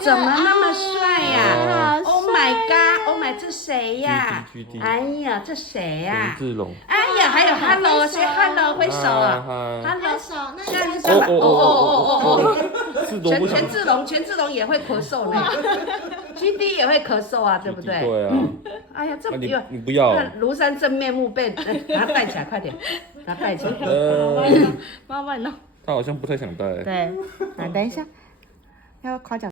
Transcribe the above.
怎么那么帅呀？Oh my 啊 god！Oh my， 这谁呀？哎呀，这谁呀？林志龙。哎呀，还有 Hello， 谁 Hello 挥手啊？Hello，手，那现在是干嘛？干嘛？哦，权志龙也会咳嗽呢，GD 也会咳嗽啊，对不对？对啊。哎呀，这你不要。庐山真面目被把它戴起来，快点，把它戴起来。妈妈，你弄。他好像不太想戴。对，来等一下，要夸奖。